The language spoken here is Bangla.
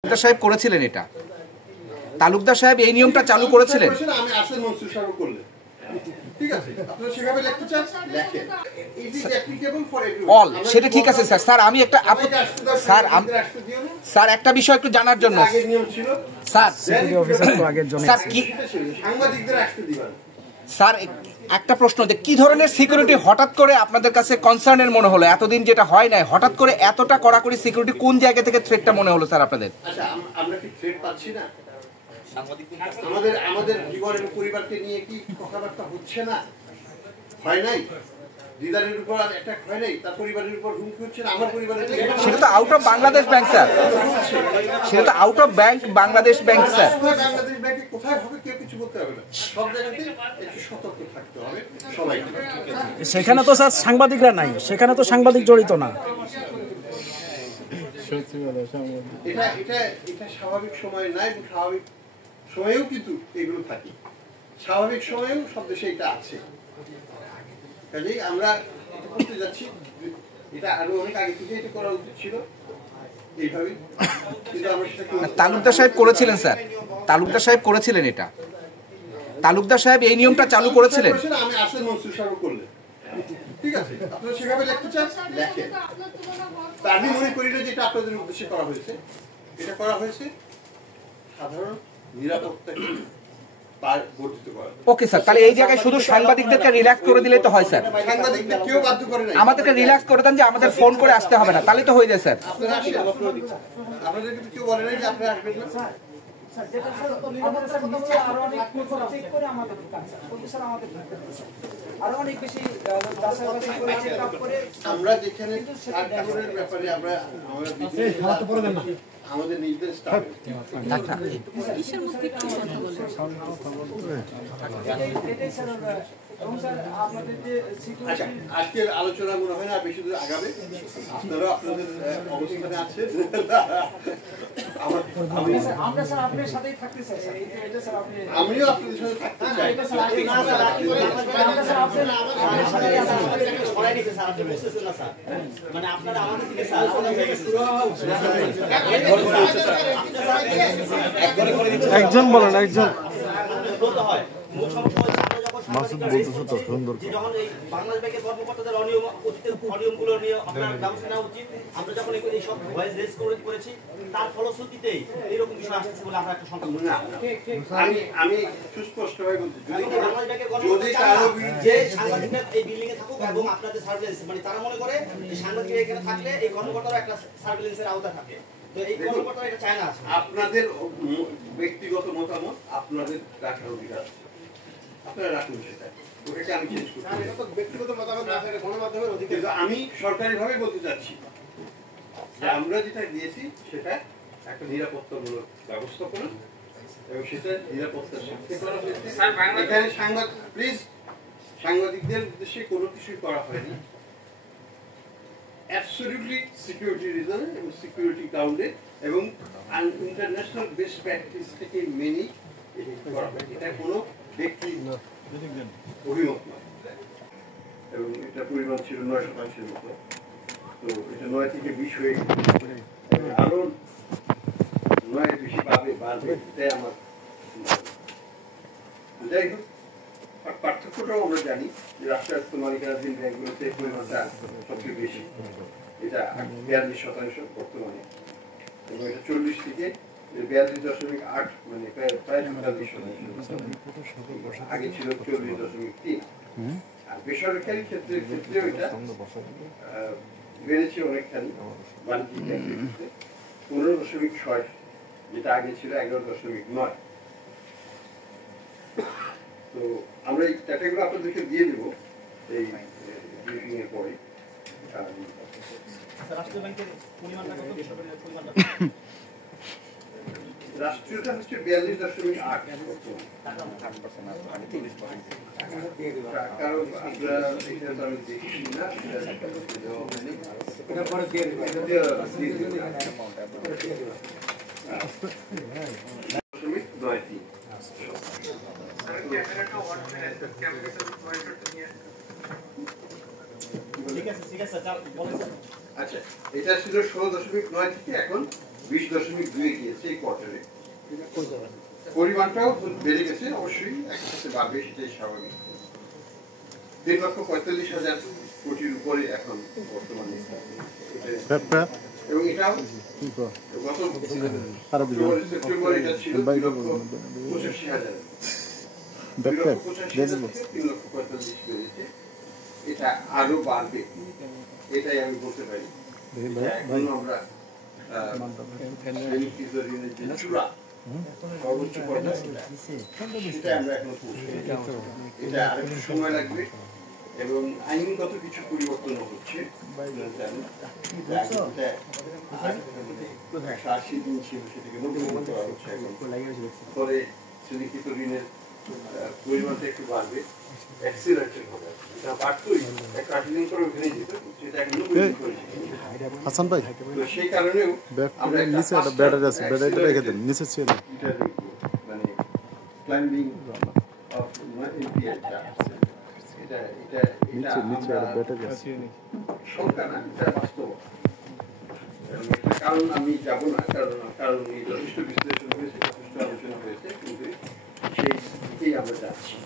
তালুকদার সাহেব করেছিলেন এটা। তালুকদার সাহেব এই নিয়মটা চালু করেছিলেন। আমি আসলে মনসুর সাহেব করলে ঠিক আছে, আপনারা সেভাবে লিখতে চান লেখেন। It is applicable for everyone. All সেটা ঠিক আছে স্যার। স্যার আমি একটা স্যার একটা বিষয় একটু জানার জন্য আগের নিয়ম ছিল স্যার সিকিউরিটি অফিসার তো আগের জন্য স্যার কি সাংবাদিকদের আসতে দিবেন। স্যার একটা প্রশ্ন, যে কি ধরনের সিকিউরিটি হঠাৎ করে আপনাদের কাছে কনসার্নের মনে হলো? এতদিন যেটা হয় নাই, হঠাৎ করে এতটা কড়াকড়ি সিকিউরিটি কোন জায়গা থেকে থ্রেটটা মনে হলো স্যার আপনাদের? আচ্ছা আমরা কি থ্রেট পাচ্ছি না? আমাদের জীবনের পরিবারকে নিয়ে কি কথাবার্তা হচ্ছে না? হয় নাই? দিদারের উপর অ্যাটাক হয় নাই? তার পরিবারের উপর হুমকি হচ্ছে না? আমার পরিবারের সেটা তো out of Bangladesh bank sir, সেটা তো out of bank Bangladesh bank sir. Bangladesh ব্যাংকে কোথায় হবে কেউ কিছু বলতে হবে না। সব জায়গাতে একটু সতর্ক থাকতে হবে সবাই। সেখানে তো স্যার সাংবাদিকরা নাই, সেখানে তো সাংবাদিক জড়িত না। এটা এটা এটা স্বাভাবিক সময় নাই, এবং স্বাভাবিক সময়েও কিন্তু এগুলো থাকে। স্বাভাবিক সময়েও সব দেশে এটা আছে। কাজেই আমরা এটা করতে যাচ্ছি, এটা আরো অনেক আগে থেকে এটা করা উচিত ছিল এইভাবে, কিন্তু আমরা সেটা তালুকদার সাহেব করেছিলেন স্যার, তালুকদার সাহেব করেছিলেন এটা। তালুকদার সাহেব এই নিয়মটা চালু করেছিলেন। আমি আসলে মনসুর সাহেব করলে ঠিক আছে, আপনারা সেভাবে লিখতে চান লেখেন। তা আমি মনে করি না যে এটা আপনাদের উদ্দেশ্যে করা হয়েছে। এটা করা হয়েছে সাধারণ নিরাপত্তাকে বর্ধিত করা। ওকে স্যার, তাহলে এই জায়গায় শুধু সাংবাদিকদেরকে রিল্যাক্স করে দিলেই তো হয় স্যার। সাংবাদিকদের কেউ বাধ্য করে না, আমাদেরকে রিল্যাক্স করে দেন যে আমাদের ফোন করে আসতে হবে না, তাহলে তো হয়ে যায় স্যার। আপনারা আসেন, আপনাদের কিন্তু কেউ বলে নাই যে আপনারা আসবেন না। আমরা যেখানে ব্যাপারে আমরা আমাদের নিজেদের স্টাফ আজকের আলোচনা মনে হয় না বেশি দূর আগাবে। আপনারা আপনাদের অবস্থানে আছেন, আমিও আপনাদের সাথে থাকতে চাই। একজন বলেন, একজন মাসুদ বলতেছে তো সুন্দর যখন এই বাংলাদেশ ব্যাংকের কর্মকর্তাদের অনিয়মগুলো নিয়ে আপনার ব্যবস্থা নেওয়া উচিত। আমরা যখন এই সব ভয়েস রেজ করেছি তার ফলশ্রুতিতেই এরকম বিষয় আসছে বলে আমরা একটা সংখ্যা আমি সুস্পষ্টভাবে বলছি, বাংলাদেশ ব্যাংকের কর্মকর্তারা যে সাংবাদিকরা এই বিল্ডিং এ থাকুক এবং আপনাদের সার্ভিলেন্স, মানে তারা মনে করে যে সাংবাদিকরা এখানে থাকলে এই কর্মকর্তারা একটা সার্ভিলেন্সের আওতা থাকে। তো এই কর্মকর্তারা এটা চায় না। আপনাদের ব্যক্তিগত মতামত আপনাদের রাখার অধিকার আছে, আপনারা রাখুন সেটা, ওটাকে আমি চেঞ্জ করতে চাই। ব্যক্তিগত মতামত না থাকলে গণমাধ্যমের অধিকার। আমি সরকারিভাবে বলতে চাচ্ছি যে আমরা যেটা দিয়েছি সেটা একটা নিরাপত্তামূলক ব্যবস্থাপনা, এবং সেটা নিরাপত্তার সাথে করা হয়েছে। এখানে সাংবাদিকদের উদ্দেশ্যে কোনো কিছুই করা হয়নি, অ্যাবসলিউটলি সিকিউরিটি রিজনে এবং সিকিউরিটি গ্রাউন্ডে এবং ইন্টারন্যাশনাল বেস্ট প্র্যাকটিস থেকে মেনেই করা হয়। এটা কোনো ব্যক্তি অভিমত নয়, এবং এটা পরিমাণ ছিল 9% মতো। তো এটা 9 থেকে 20 হয়ে আরো 9 বেশি পাবে বাড়বে, এটাই আমার। যাই হোক, পার্থক্যটাও আমরা জানি যে রাষ্ট্রায়ত্ত মালিকানাধীন ব্যাংকগুলোতে পরিমাণটা সবচেয়ে বেশি, এটা 42% বর্তমানে, এবং এটা 40 থেকে 42.8, মানে প্রায় 43%। আগে ছিল 40.3। আর বেসরকারি ক্ষেত্রেও এটা বেড়েছে অনেকখানি, বাণিজ্যিক ব্যাংকের ক্ষেত্রে 15.6, যেটা আগে ছিল 11.9। তো আমরা এই ডাটাগুলো আপনাদেরকে দিয়ে দেবো এই ব্রিফিং এর পরে। রাষ্ট্রীয়টা হচ্ছে 42.8, কারণ আপনারা আমি দেখছি না, আচ্ছা, এটা ছিল 16.9 থেকে এখন 20.2 গিয়েছে এই কোয়ার্টারে। পরিমাণটাও বেড়ে গেছে, অবশ্যই একই সাথে বাড়বে, সেটাই স্বাভাবিক। 3,45,000 কোটির উপরে এখন বর্তমানে, এবং এটা গত সেপ্টেম্বর এটা ছিল 2,85,000, 3,45,000 বেড়েছে। এটা আরো বাড়বে, এটাই আমি বলতে পারি। এখন আমরা সর্বোচ্চ পর্যায়ে সেটা আমরা এখন এটা আরেকটু সময় লাগবে, এবং আইনগত কিছু পরিবর্তন হচ্ছে। 180 দিন ছিল, সেটাকে 90 দিন করা হচ্ছে এখন। পরে লিখিত ঋণের পরিমাণটা একটু বাড়বে, অ্যাক্সিলারেটেড হবে। এটা বাড়তোই, 180 দিন করে ওখানে যেত, সেটা এখন 90 দিন করে। হাসান ভাই, তো সেই কারণেও আমরা নিচে একটা ব্যাটারি আছে, ব্যাটারিটা রেখে দেন নিচে ছিল, মানে ক্লাইম্বিং অফ এনপিআর এটা এটা নিচে নিচে একটা ব্যাটারি আছে। সংখ্যা না, এটা বাস্তব। কারণ আমি যাব না, কারণ এই যথেষ্ট বিশ্লেষণ হয়েছে, যথেষ্ট আলোচনা হয়েছে, কিন্তু সেই দিকেই আমরা যাচ্ছি।